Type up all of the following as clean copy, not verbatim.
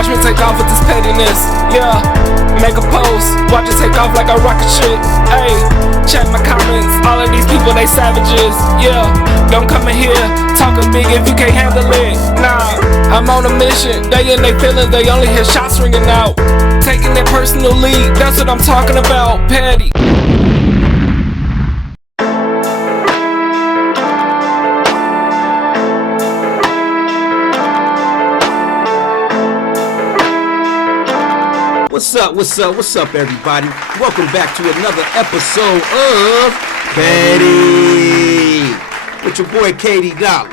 Watch me take off with this pettiness. Yeah, make a post, watch it take off like a rocket ship. Hey, check my comments, all of these people they savages. Yeah, don't come in here talking big if you can't handle it. Nah, I'm on a mission, they in their feelings, they only hear shots ringing out. Taking their personal lead, that's what I'm talking about. Petty. What's up, everybody? Welcome back to another episode of Petty with your boy KD Dollar.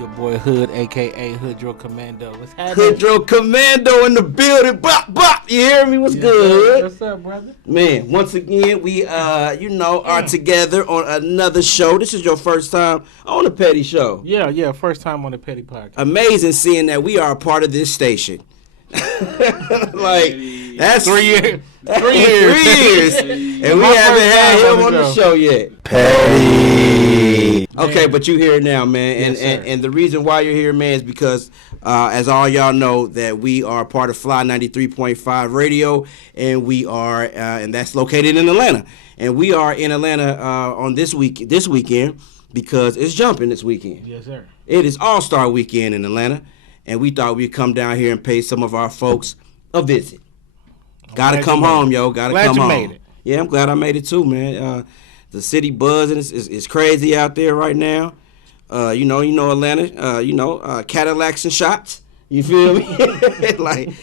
Your boy Hood, a.k.a. HOOD COMMANDO. What's happening? HOOD COMMANDO in the building. Bop, bop. You hear me? What's good? What's up, brother? Man, once again, we, are together on another show. This is your first time on the Petty Show. Yeah, first time on the Petty Podcast. Amazing seeing that we are a part of this station. Like, that's 3 years. 3 years. And we haven't had him on the show yet. Petty. Okay, but you here now, man. And the reason why you're here, man, is because as all y'all know, that we are part of Fly 93.5 Radio, and we are and that's located in Atlanta. And we are in Atlanta on this weekend because it's jumping this weekend. Yes, sir. It is All-Star Weekend in Atlanta, and we thought we'd come down here and pay some of our folks a visit. Gotta come home, yo. Gotta come home. Glad you made it. Yeah, I'm glad I made it too, man. The city buzzing is crazy out there right now. You know Atlanta. Cadillacs and shots. You feel me? Like,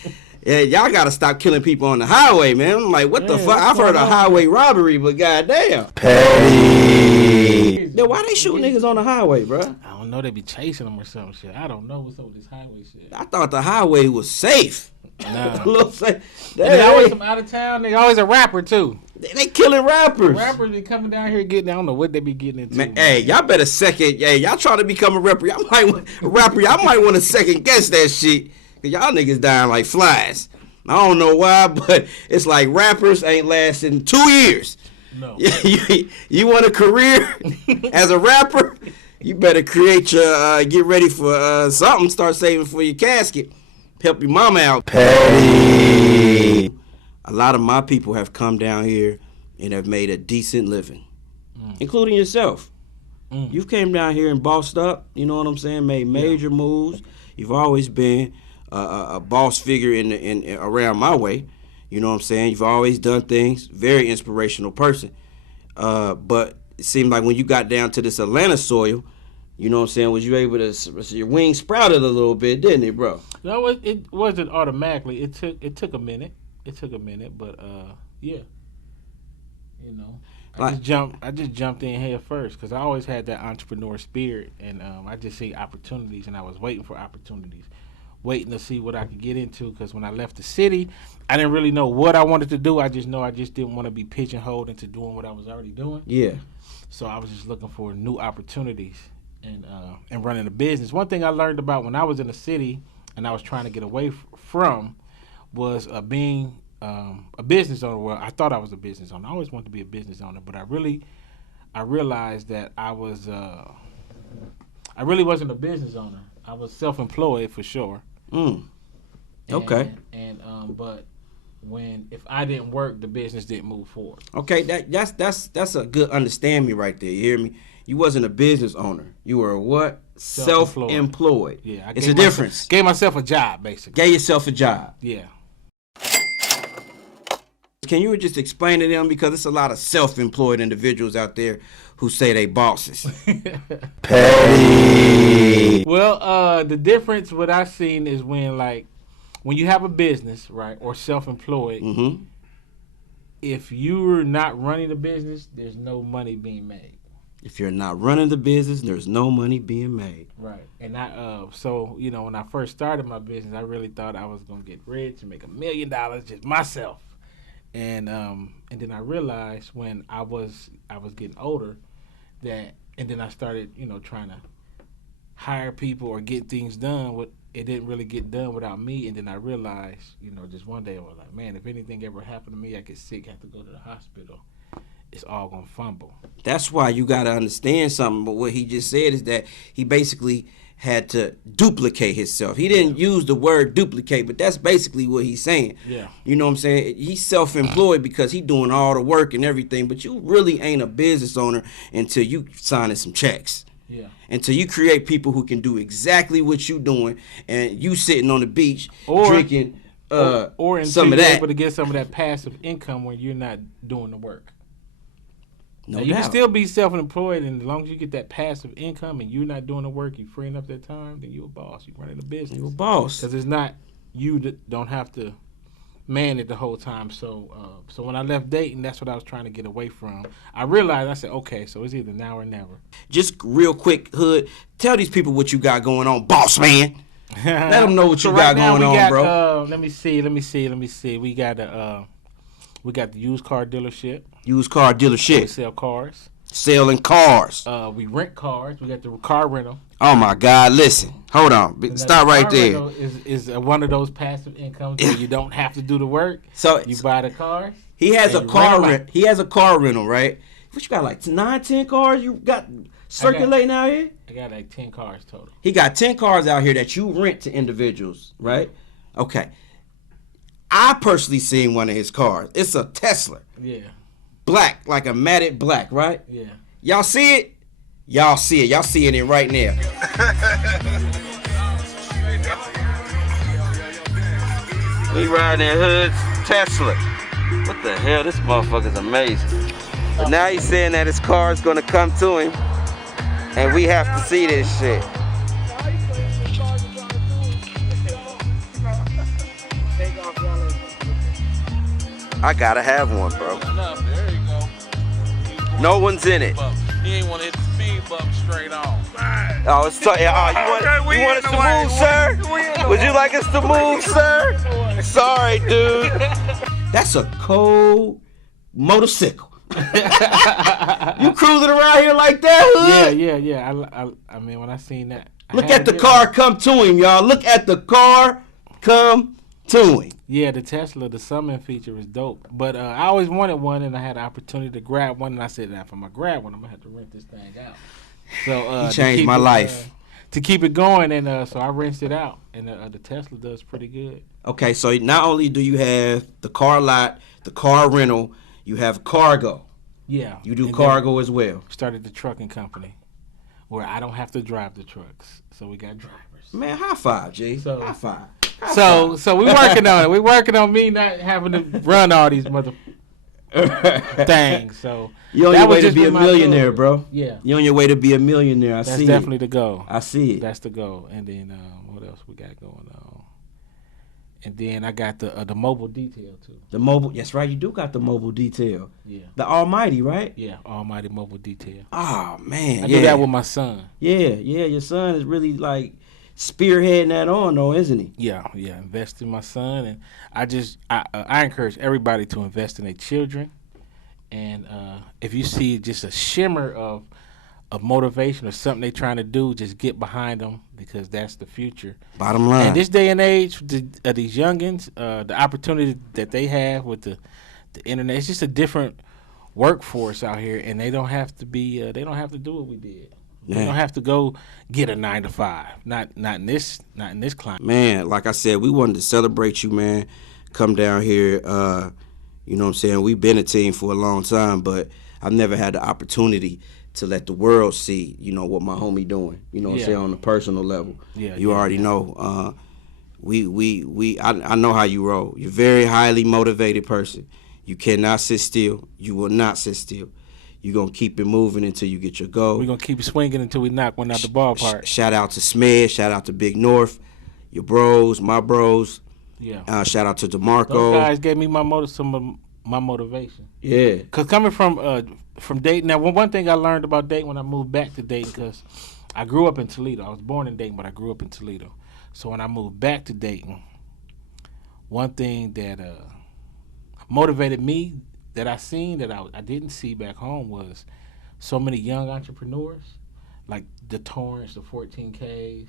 yeah, y'all gotta stop killing people on the highway, man. I'm like, what the fuck? I've heard of highway robbery, but goddamn. Petty. Then why they shoot niggas on the highway, bro? I don't know. They be chasing them or some shit. I don't know what's up with this highway shit. I thought the highway was safe. Nah. They always from out of town. They always a rapper too. They killing rappers. Rappers be coming down here getting. I don't know what they be getting into. Man, hey, y'all better second. Hey, y'all trying to become a rapper. Y'all might want to second guess that shit. Cause y'all niggas dying like flies. I don't know why, but it's like rappers ain't lasting 2 years. No. You want a career as a rapper? You better create your get ready for something. Start saving for your casket. Help your mama out. Petty. A lot of my people have come down here and have made a decent living, including yourself. You've came down here and bossed up. You know what I'm saying? Made major moves. You've always been a boss figure in around my way. You know what I'm saying? You've always done things. Very inspirational person. But it seemed like when you got down to this Atlanta soil, you know what I'm saying, was you able to, your wings sprouted a little bit, didn't it, bro? No, it wasn't automatically. It took a minute. But yeah. You know, I just jumped in head first because I always had that entrepreneur spirit, and I just see opportunities, and I was waiting for opportunities, waiting to see what I could get into. Because when I left the city, I didn't really know what I wanted to do. I just didn't want to be pigeonholed into doing what I was already doing. Yeah. So I was just looking for new opportunities and running a business. One thing I learned about when I was in the city and I was trying to get away from was being a business owner. Well, I thought I was a business owner. I always wanted to be a business owner, but I realized that I really wasn't a business owner. I was self-employed for sure. Okay. But if I didn't work, the business didn't move forward. Okay, that's a good understanding right there. You hear me? You wasn't a business owner. You were a what? Self-employed. Yeah, it's a difference. Gave myself a job, basically. Gave yourself a job. Yeah. Can you just explain to them, because it's a lot of self-employed individuals out there who say they bosses. Petty. Well, the difference what I've seen is when you have a business, right, or self-employed, if you're not running the business, there's no money being made. If you're not running the business, there's no money being made. Right. And so, you know, when I first started my business, I really thought I was going to get rich and make $1 million just myself. And then I realized when I was getting older and then I started, you know, trying to hire people or get things done. It didn't really get done without me. And then I realized, you know, just one day I was like, man, if anything ever happened to me, I get sick, have to go to the hospital. it's all gonna fumble. That's why you got to understand something. But what he just said is that he basically had to duplicate himself. He didn't use the word duplicate, but that's basically what he's saying. Yeah. You know what I'm saying? He's self-employed because he's doing all the work and everything, but you really ain't a business owner until you signing some checks. Yeah. Until you create people who can do exactly what you doing, and you sitting on the beach Or drinking or until some of you're that. able to get some of that passive income when you're not doing the work. No now, you doubt. can still be self-employed, and as long as you get that passive income and you're not doing the work, you're freeing up that time, then you're a boss. You're running a business. You a boss. Because it's not you that don't have to man it the whole time. So so when I left dating, that's what I was trying to get away from. I realized, I said, okay, so it's either now or never. Just real quick, Hood, tell these people what you got going on, boss man. Let them know what you So got right now going we on, got, bro. let me see. We got the used car dealership. Used car We dealership. sell cars. Selling cars. We rent cars. We got the car rental. Oh, my God. Listen. Hold on. And Stop the right car there. rental is one of those passive incomes where you don't have to do the work. So You buy the cars. he has a and you car rent 'em rent. He has a car rental, right? What you got, like 9, 10 cars you got circulating out here? I got like 10 cars total. He got 10 cars out here that you rent to individuals, right? Okay. I personally seen one of his cars. It's a Tesla. Yeah. Black, like a matted black, right? Yeah. Y'all see it? Y'all see it. Y'all seeing it right now. We riding in Hood's Tesla. What the hell? This motherfucker's amazing. But now he's saying that his car is gonna come to him, and we have to see this shit. I gotta have one, bro. There you go. No one's in it. He ain't want to hit the speed bump straight on. Oh, it's you want us to move, sir? Would you like us to move, sir? Sorry, dude. That's a cold motorcycle. You cruising around here like that, Hood? Yeah. I mean, when I seen that, Look at the car come to him, y'all. Look at the car come to him. Yeah, the Tesla, the summon feature is dope. But I always wanted one, and I had the opportunity to grab one, and I said, if I'm gonna grab one, I'm gonna have to rent this thing out. So He changed my life. To keep it going, and so I rented it out, and the Tesla does pretty good. Okay, so not only do you have the car lot, the car rental, you have cargo. Yeah. You do And cargo then as well. started the trucking company, where I don't have to drive the trucks, so we got drivers. Man, high five, G. So- High five. So we working on it. We working on me not having to run all these mother things. So You're on that your was way to just be a been my millionaire, goal. bro. Yeah, You're on your way to be a millionaire. I that's see definitely it. the goal. I see it. That's the goal. And then what else we got going on? And then I got the mobile detail too. The mobile, that's right. You do got the mobile detail. Yeah, The Almighty, right? yeah. Almighty mobile detail. Oh man, I yeah. do that with my son. Yeah. Your son is really like spearheading that on, though, isn't he? Yeah. Invest in my son, and I encourage everybody to invest in their children. And if you see just a shimmer of motivation or something they're trying to do, just get behind them, because that's the future. Bottom line. And this day and age, these youngins, the opportunity that they have with the internet, it's just a different workforce out here, and they don't have to be. They don't have to do what we did. They Yeah. don't have to go get a 9 to 5. Not in this climate. Man, like I said, we wanted to celebrate you, man. Come down here. You know what I'm saying? We've been a team for a long time, but I've never had the opportunity to let the world see, you know, what my homie doing. You know what I'm saying, on a personal level. Yeah, You yeah, already yeah. know. I know how you roll. You're a very highly motivated person. You cannot sit still. You will not sit still. You're going to keep it moving until you get your goal. We're gonna keep swinging until we knock one out the ballpark. Shout out to Smed. Shout out to Big North. Your bros, my bros. Yeah. Shout out to Those DeMarco. guys gave me some of my motivation. Yeah. Cause coming from Dayton, now one thing I learned about Dayton when I moved back to Dayton, cause I grew up in Toledo. I was born in Dayton, but I grew up in Toledo. So when I moved back to Dayton, one thing that motivated me, that I seen that I didn't see back home, was so many young entrepreneurs, like the Torrance, the 14Ks,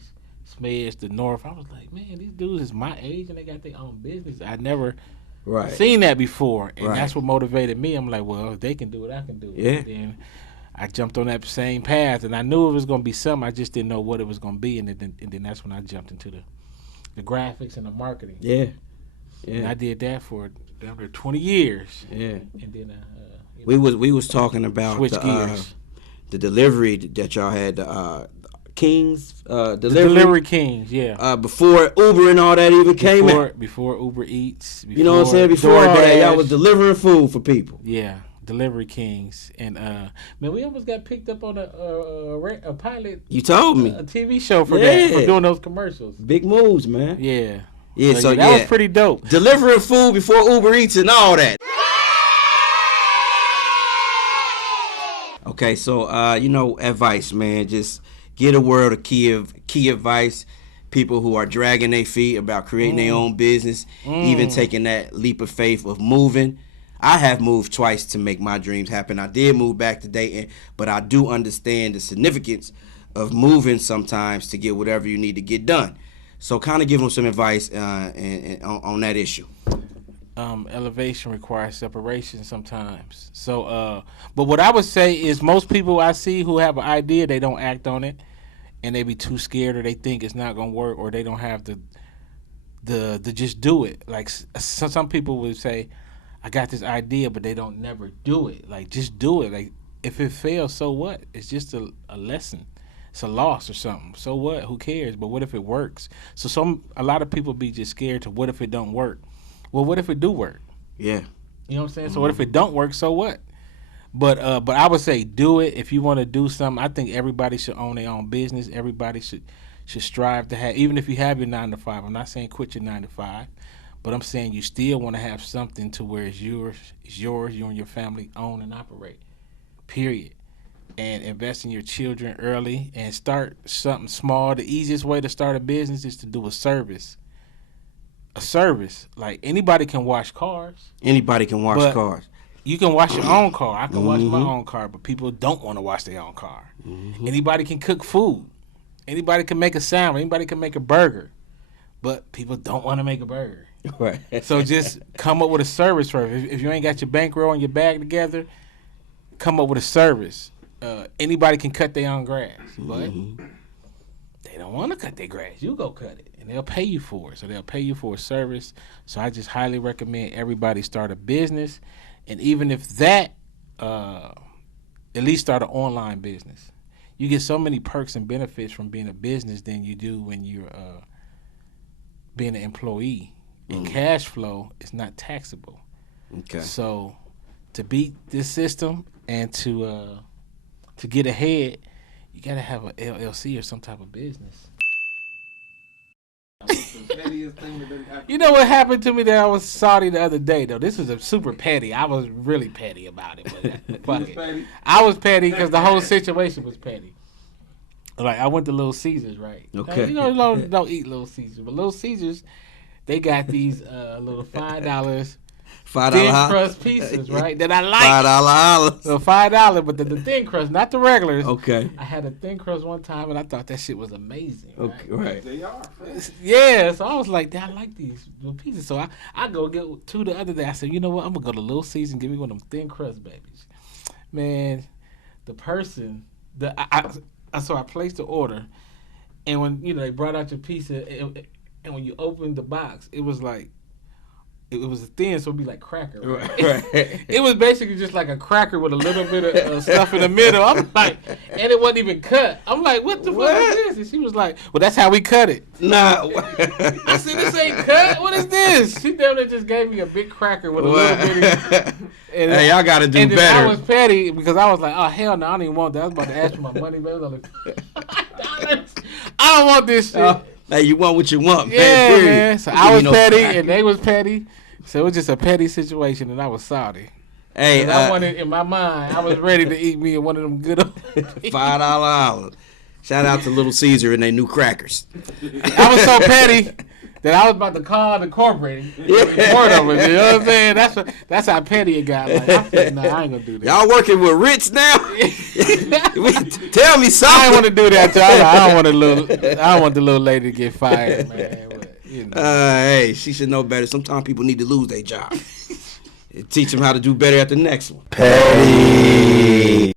Smeds, the North. I was like, man, these dudes is my age and they got their own business. I never Right. Seen that before, and Right. that's what motivated me. I'm like, well, if they can do it, I can do it. Yeah. And then I jumped on that same path, and I knew it was going to be something. I just didn't know what it was going to be, and then that's when I jumped into the graphics and the marketing. Yeah. And I did that for over 20 years. Yeah. And then We was talking about switch gears. The delivery that y'all had, Kings Delivery Kings, yeah. before Uber and all that even came out. Before Uber Eats. You know what I'm saying? Before all that, DoorDash. y'all was delivering food for people. Yeah, Delivery Kings. And, man, we almost got picked up on a pilot. You told me. A TV show for that, for doing those commercials. Big moves, man. Yeah. Yeah, so that was pretty dope. Delivering food before Uber Eats and all that. Okay, so advice, man. Just get a word of key advice. People who are dragging their feet about creating their own business, even taking that leap of faith of moving. I have moved twice to make my dreams happen. I did move back to Dayton, but I do understand the significance of moving sometimes to get whatever you need to get done. So kind of give them some advice on that issue. Elevation requires separation sometimes. So, but what I would say is most people I see who have an idea, they don't act on it, and they be too scared, or they think it's not gonna work, or they don't have the just do it. Like some people would say, I got this idea, but they don't never do it. Like just do it. Like if it fails, so what? It's just a lesson. It's a loss or something. So what? Who cares? But what if it works? So a lot of people be just scared to what if it don't work? Well, what if it do work? Yeah. You know what I'm saying? So what if it don't work? So what? But I would say do it if you want to do something. I think everybody should own their own business. Everybody should strive to have, even if you have your 9 to 5. I'm not saying quit your 9 to 5, but I'm saying you still want to have something to where it's yours. You and your family own and operate. Period. And invest in your children early and start something small. The easiest way to start a business is to do a service. A service. Like anybody can wash cars. Anybody can wash cars. You can wash your own car. I can wash my own car, but people don't want to wash their own car. Anybody can cook food. Anybody can make a sandwich. Anybody can make a burger, but people don't want to make a burger. Right. So just come up with a service first. If you ain't got your bankroll and your bag together, come up with a service. Anybody can cut their own grass, but they don't want to cut their grass. You go cut it, and they'll pay you for it. So they'll pay you for a service. So I just highly recommend everybody start a business, and even if that, at least start an online business. You get so many perks and benefits from being a business than you do when you're being an employee. And cash flow is not taxable. Okay. So to beat this system and to get ahead, you gotta have an LLC or some type of business. You know what happened to me that I was salty the other day though? This was a super petty. I was really petty about it. But fuck it. I was petty because the whole situation was petty. Like I went to Little Caesars, right? Okay. Now, you know, don't eat Little Caesars, but Little Caesars, they got these little $5 thin crust pieces, right? That I like. $5 So $5, but the thin crust, not the regulars. Okay. I had a thin crust one time, and I thought that shit was amazing. Okay, right. They are. Yeah, so I was like, I like these little pieces. So I go get 2 the other day. I said, you know what? I'm gonna go to Little Caesars and give me one of them thin crust babies. Man, the person, so I placed the order, and when they brought out your pizza, and when you opened the box, it was like. It was thin, so it'd be like cracker. Right? It was basically just like a cracker with a little bit of stuff in the middle. I'm like, and it wasn't even cut. I'm like, what the fuck is this? And she was like, well, that's how we cut it. Nah. I said, this ain't cut. What is this? She down there just gave me a big cracker with a little bit. Hey, y'all got to do better. I was petty because I was like, oh, hell no, I don't even want that. I was about to ask for my money, man. I was like, I don't want this shit. Hey, you want what you want, man. Yeah, period. man. So I was petty, and they was petty. So it was just a petty situation, and I was salty. Hey, I wanted, in my mind, I was ready to eat me one of them good old $5. Shout out to Little Caesar and their new crackers. I was so petty that I was about to call the corporate report over it. You know what I'm saying? That's how petty it got. Like, I said, no, I ain't gonna do that. Y'all working with Ritz now? Tell me something. I ain't want to do that. I don't want the little lady to get fired, man. But, Hey, she should know better. Sometimes people need to lose their job. Teach them how to do better at the next one. Petty.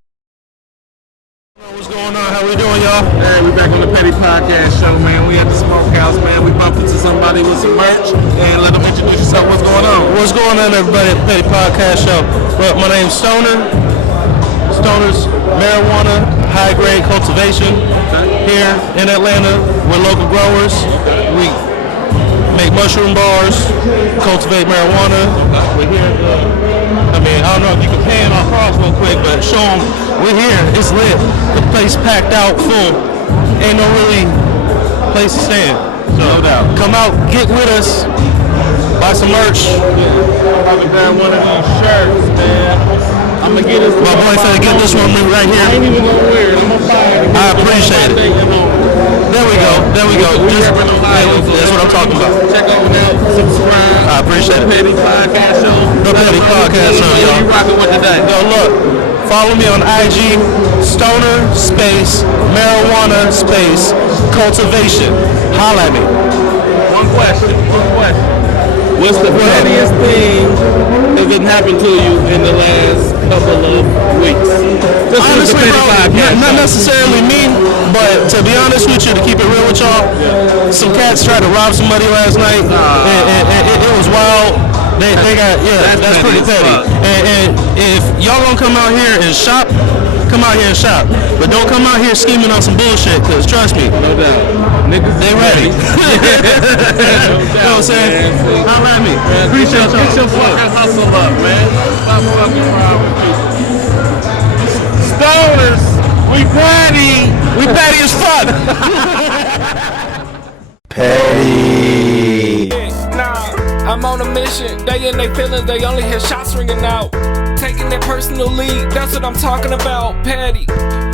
What's going on? How we doing, y'all? Hey, we back on the Petty Podcast Show, man. We at the smokehouse, man. We bumped into somebody with some merch, and let them introduce yourself. What's going on? What's going on, everybody, at the Petty Podcast Show? Well, my name's Stoner. Stoner's marijuana, high-grade cultivation here in Atlanta. We're local growers. We make mushroom bars, cultivate marijuana. We're here. I don't know if you can pan across real quick, but show them we're here. It's lit. The place packed out, full. Ain't no really place to stand. So no doubt. Come out, get with us, buy some merch. I'm about to grab one of these shirts, man. I'm gonna get it. My boy said get this one right here. I ain't even gonna wear it. I'm gonna buy it. I appreciate it. There we go. That's what I'm talking about. Check over there, subscribe. I appreciate it. Petty Podcast Show. The Petty Podcast Show, What y'all. you rocking with today? Yo, look. Follow me on IG, Stoner space marijuana space cultivation. Holla at me. One question. What's the pettiest thing that can happen to you in the last couple of weeks? Just Honestly, bro, not necessarily me, but to be honest with you, to keep it real with y'all, some cats tried to rob somebody last night, and it was wild. They got, that's pretty petty. And if y'all gonna come out here and shop, come out here and shop. But don't come out here scheming on some bullshit, because trust me, No doubt. Niggas they ready. You know what I'm saying? Holla at me. Appreciate y'all. Get your fucking hustle up, man. Stop fucking robbing people. Stoners, we petty. We petty as fuck. Petty. Nah, I'm on a mission. They in their feelings, they only hear shots ringing out. Taking their personal lead, that's what I'm talking about. Petty.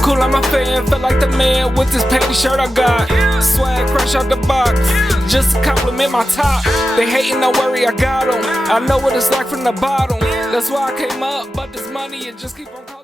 Cool, I'm a fan, feel like the man with this petty shirt I got. Swag fresh out the box, just to compliment my top. They hating, don't worry, I got them. I know what it's like from the bottom. That's why I came up, but this money, it just keep on coming.